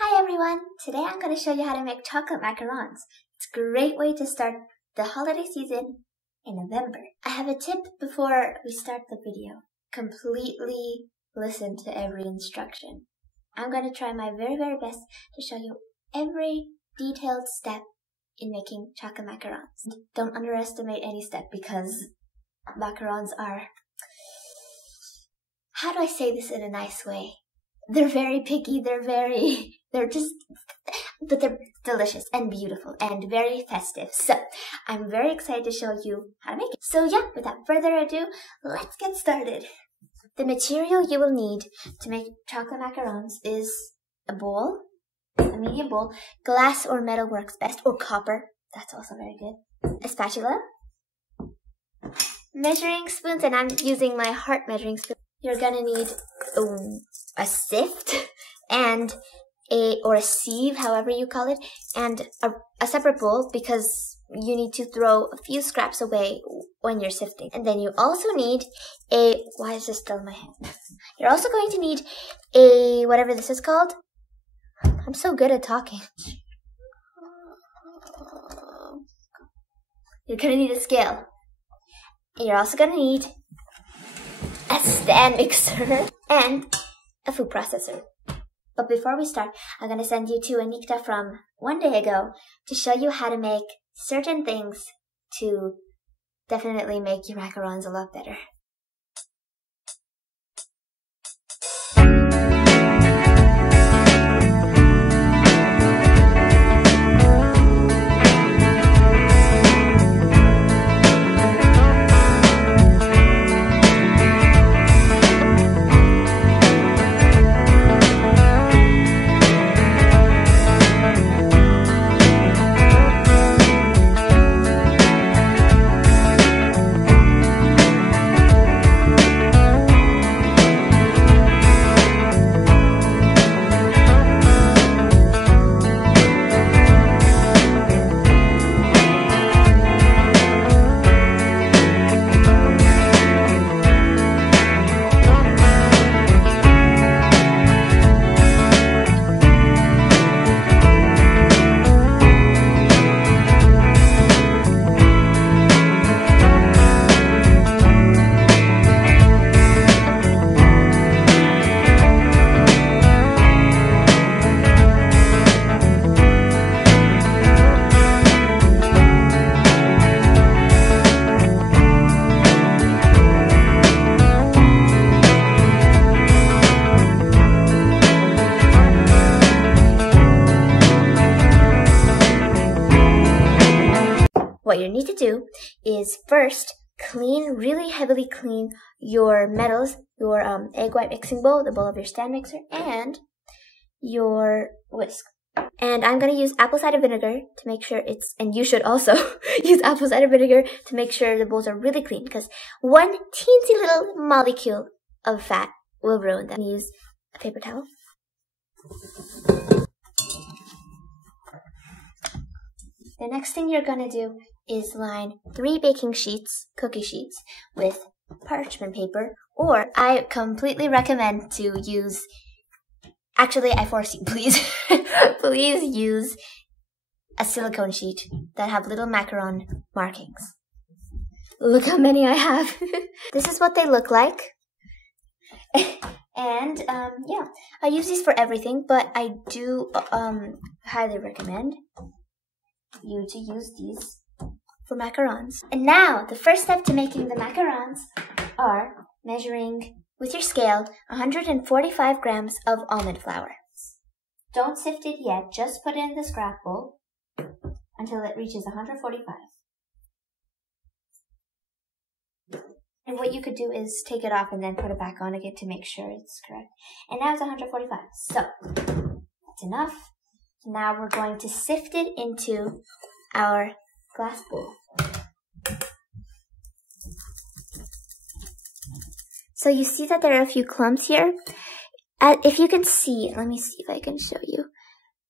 Hi everyone! Today I'm going to show you how to make chocolate macarons. It's a great way to start the holiday season in November. I have a tip before we start the video. Completely listen to every instruction. I'm going to try my very best to show you every detailed step in making chocolate macarons. Don't underestimate any step because macarons are, how do I say this in a nice way? They're very picky, but they're delicious and beautiful and very festive. So, I'm very excited to show you how to make it. So yeah, without further ado, let's get started. The material you will need to make chocolate macarons is a bowl, a medium bowl, glass or metal works best, or copper, that's also very good, a spatula, measuring spoons, and I'm using my heart measuring spoon. You're gonna need a sift and a sieve, however you call it, and a separate bowl because you need to throw a few scraps away when you're sifting. And then you also need why is this still in my hand? You're also going to need whatever this is called. I'm so good at talking. You're gonna need a scale. You're also gonna need a stand mixer and a food processor. But before we start, I'm going to send you to a Neekta from one day ago to show you how to make certain things to definitely make your macarons a lot better. What you need to do is first really heavily clean your metals, your egg white mixing bowl, the bowl of your stand mixer, and your whisk. And I'm going to use apple cider vinegar to make sure and you should also use apple cider vinegar to make sure the bowls are really clean, because one teensy little molecule of fat will ruin them. Use a paper towel. The next thing you're going to do is line 3 baking sheets, cookie sheets, with parchment paper, or I completely recommend to use, actually I force you, please, please use a silicone sheet that have little macaron markings. Look how many I have. This is what they look like. And yeah, I use these for everything, but I do highly recommend you to use these for macarons. And now, the first step to making the macarons are measuring with your scale 145 grams of almond flour. Don't sift it yet, just put it in the scrap bowl until it reaches 145. And what you could do is take it off and then put it back on again to make sure it's correct. And now it's 145. So, that's enough. Now we're going to sift it into our glass bowl. So you see that there are a few clumps here. If you can see, let me see if I can show you.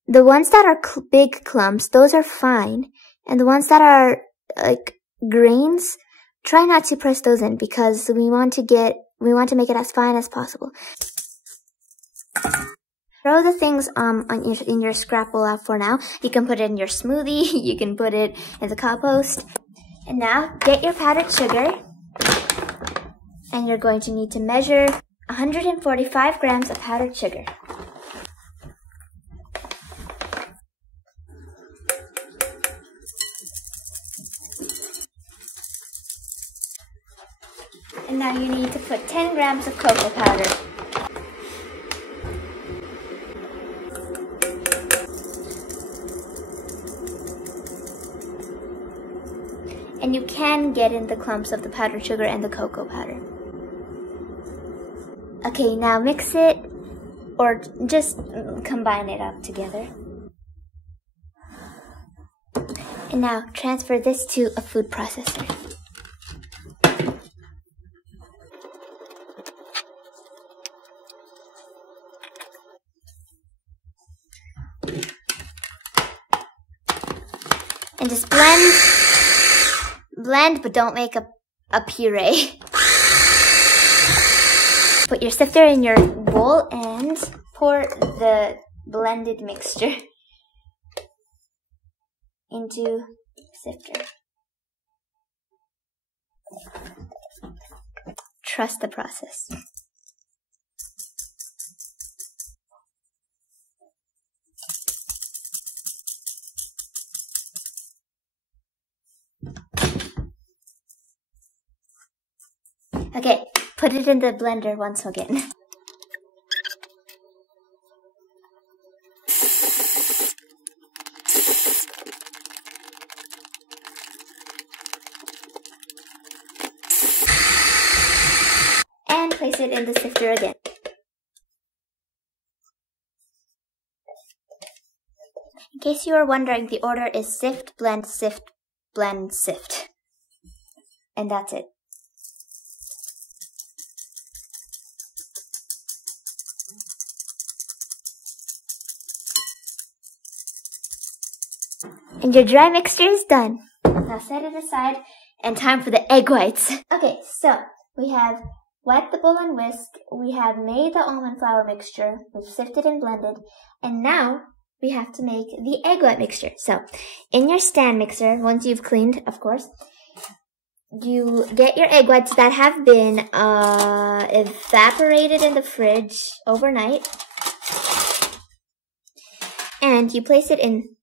The ones that are big clumps, those are fine. And the ones that are like grains, try not to press those in because we want to make it as fine as possible. Throw the things in your scrap bowl out for now. You can put it in your smoothie. You can put it in the compost. And now get your powdered sugar. And you're going to need to measure 145 grams of powdered sugar. And now you need to put 10 grams of cocoa powder. And you can get in the clumps of the powdered sugar and the cocoa powder. Okay, now mix it, or just combine it up together. And now transfer this to a food processor. And just blend, but don't make a puree. Put your sifter in your bowl and pour the blended mixture into the sifter. Trust the process. Okay, put it in the blender once again. And place it in the sifter again. In case you are wondering, the order is sift, blend, sift. And that's it. And your dry mixture is done. Now set it aside and time for the egg whites. Okay, so we have wet the bowl and whisked. We have made the almond flour mixture. We've sifted and blended. And now we have to make the egg white mixture. So in your stand mixer, once you've cleaned, of course, you get your egg whites that have been evaporated in the fridge overnight. And you place it in.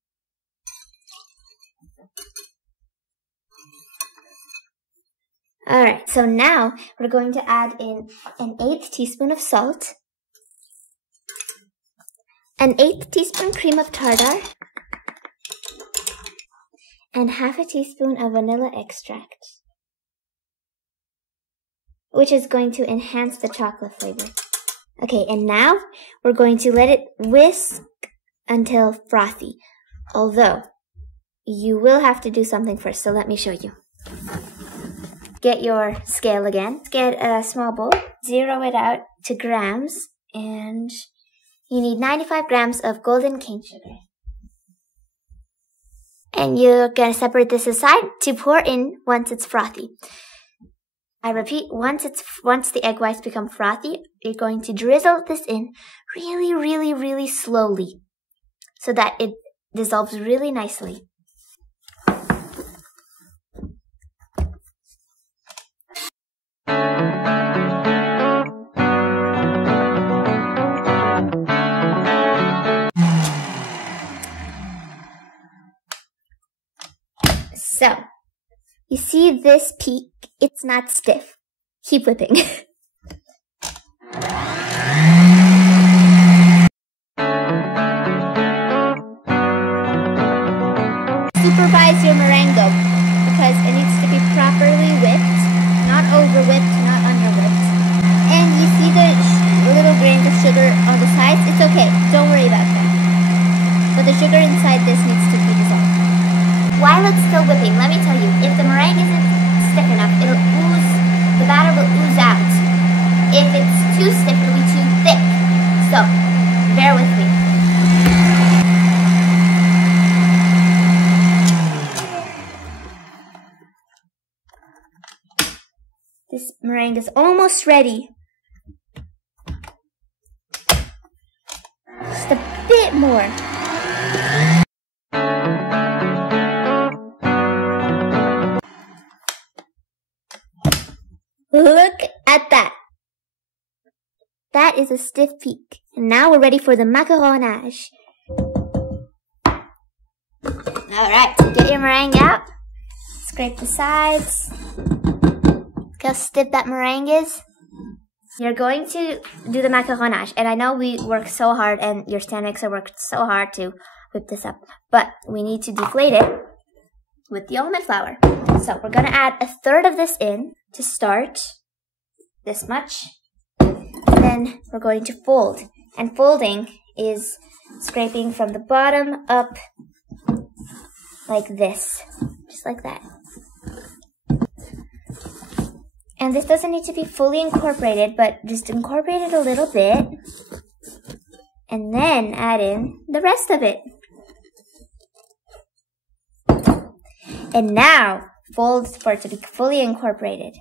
Alright, so now we're going to add in an 1/8 teaspoon of salt, an 1/8 teaspoon cream of tartar, and 1/2 teaspoon of vanilla extract, which is going to enhance the chocolate flavor. Okay, and now we're going to let it whisk until frothy, although you will have to do something first, so let me show you. Get your scale again, get a small bowl, zero it out to grams, and you need 95 grams of golden cane sugar. And you're going to separate this aside to pour in once it's frothy. I repeat, once the egg whites become frothy, you're going to drizzle this in really slowly so that it dissolves really nicely. So, you see this peak? It's not stiff. Keep whipping. Supervise your meringue because it needs to be properly whipped, not over whipped, not under whipped. And you see the little grains of sugar on the sides? It's okay, don't worry about that. But the sugar inside this needs to be dissolved. While it's still whipping, let me tell you, if the meringue isn't stiff enough, it'll ooze, the batter will ooze out. If it's too stiff, it'll be too thick. So, bear with me. This meringue is almost ready. Just a bit more. Look at that. That is a stiff peak. And now we're ready for the macaronage. Alright, get your meringue out. Scrape the sides. Look how stiff that meringue is. You're going to do the macaronage. And I know we work so hard and your stand mixer worked so hard to whip this up. But we need to deflate it with the almond flour. So we're going to add 1/3 of this in to start. This much. And then we're going to fold. And folding is scraping from the bottom up like this. Just like that. And this doesn't need to be fully incorporated, but just incorporate it a little bit. And then add in the rest of it. And now, fold for it to be fully incorporated.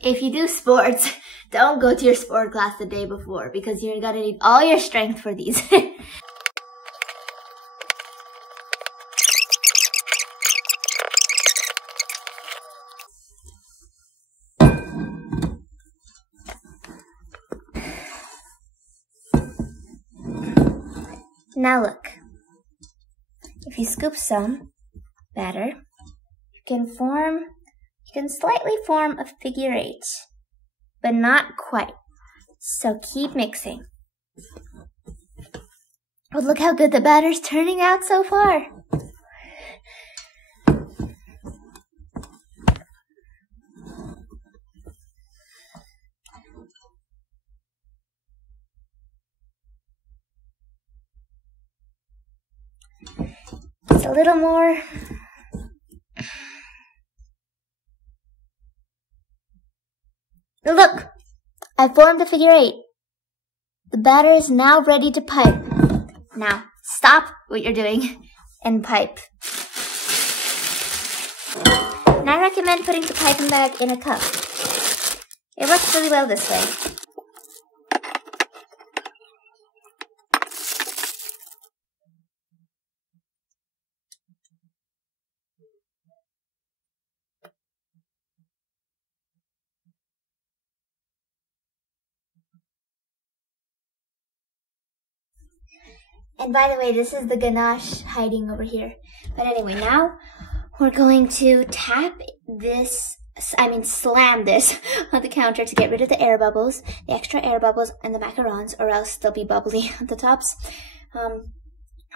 If you do sports, don't go to your sport class the day before because you're gonna need all your strength for these. Now look, if you scoop some batter, you can slightly form a figure 8, but not quite. So keep mixing. Oh, look how good the batter's turning out so far. Just a little more. Look, I formed the figure 8. The batter is now ready to pipe. Now, stop what you're doing and pipe. And I recommend putting the piping bag in a cup. It works really well this way. And by the way, this is the ganache hiding over here. But anyway, now we're going to slam this on the counter to get rid of the air bubbles, the extra air bubbles and the macarons, or else they'll be bubbly on the tops. We're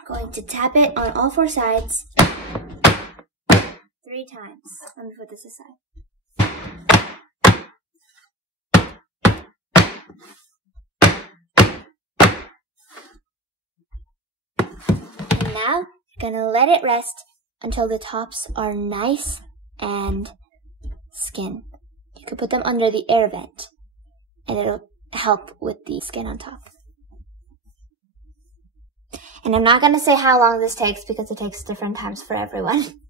going to tap it on all 4 sides 3 times. Let me put this aside. Now, you're gonna let it rest until the tops are nice and skin. You could put them under the air vent and it'll help with the skin on top. And I'm not gonna say how long this takes because it takes different times for everyone.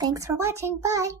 Thanks for watching. Bye.